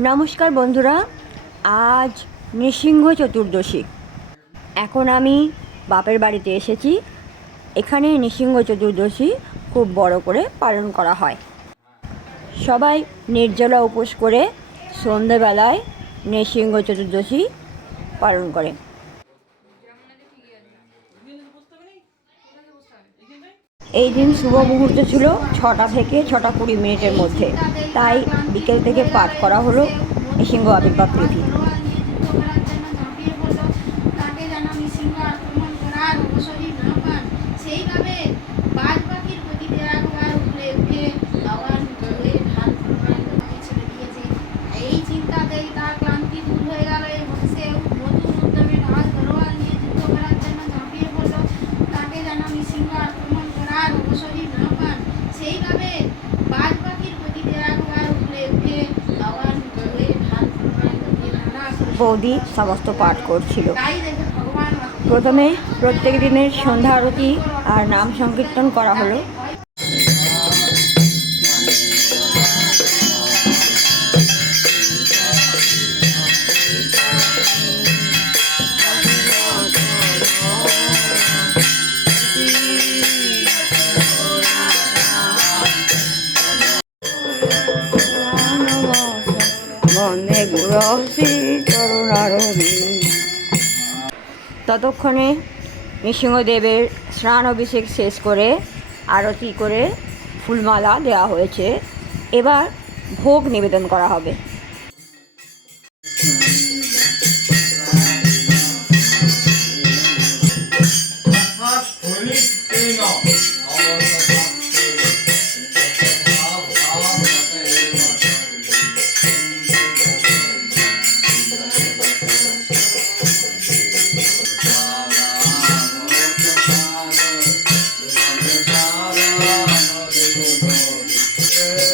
নমস্কার বন্ধুরা, আজ নৃসিংহ চতুর্দশী। এখন আমি বাপের বাড়িতে এসেছি। এখানে নৃসিংহ চতুর্দশী খুব বড় করে পালন করা হয়। সবাই নির্জলা উপোস করে সন্ধেবেলায় নৃসিংহ চতুর্দশী পালন করে। এই দিন শুভ মুহূর্ত ছিল ছটা থেকে ছটা কুড়ি মিনিটের মধ্যে। তাই বিকেল থেকে পাঠ করা হলো সিংহ আবির্ভাব তিথি। না পান সেইভাবে বাজ পাখির গতিতে একবার উপরে উঠে আবার ঢাল প্রবাহিত নানা বৌদি সমস্ত পাঠ করছিল। প্রথমে প্রত্যেক দিনের সন্ধ্যা আরতি আর নাম সংকীর্তন করা হলো। ততক্ষণে নৃসিংহদেবের স্নান অভিষেক শেষ করে আরতি করে ফুলমালা দেওয়া হয়েছে। এবার ভোগ নিবেদন করা হবে।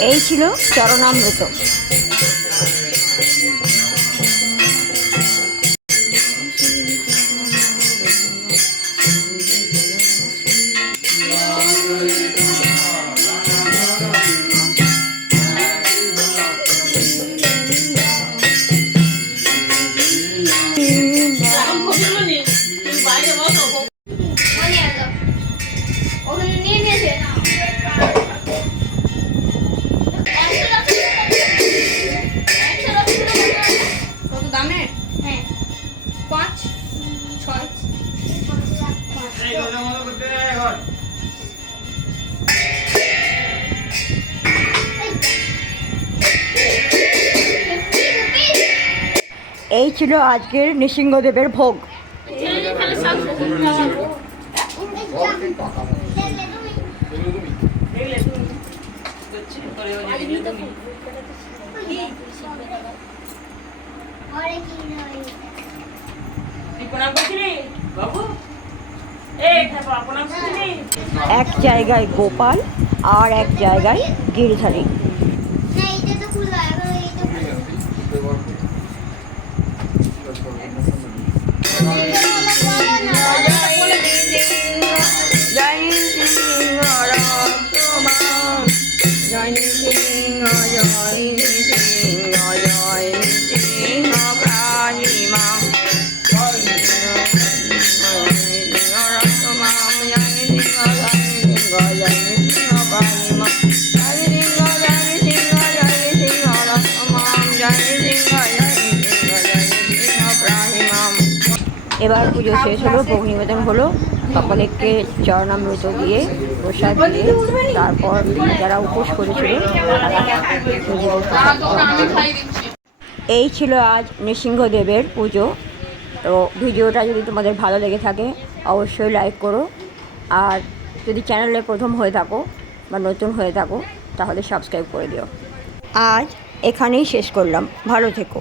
এই ছিল চরণামৃত। এই ছিল আজকের নৃসিংহদেবের ভোগ। এক জায়গায় গোপাল আর এক জায়গায় গিরিধারী। জয় এবার পুজো শেষ হলো ভোগ নিবেদন হলো। সকলেকে চরণামৃত দিয়ে প্রসাদ দিয়ে তারপর যারা উপোস করেছিল। এই ছিল আজ নৃসিংহদেবের পুজো। তো ভিডিওটা যদি তোমাদের ভালো লেগে থাকে, অবশ্যই লাইক করো। আর যদি চ্যানেলে প্রথম হয়ে থাকো বা নতুন হয়ে থাকো, তাহলে সাবস্ক্রাইব করে দিও। আজ এখানেই শেষ করলাম। ভালো থেকো।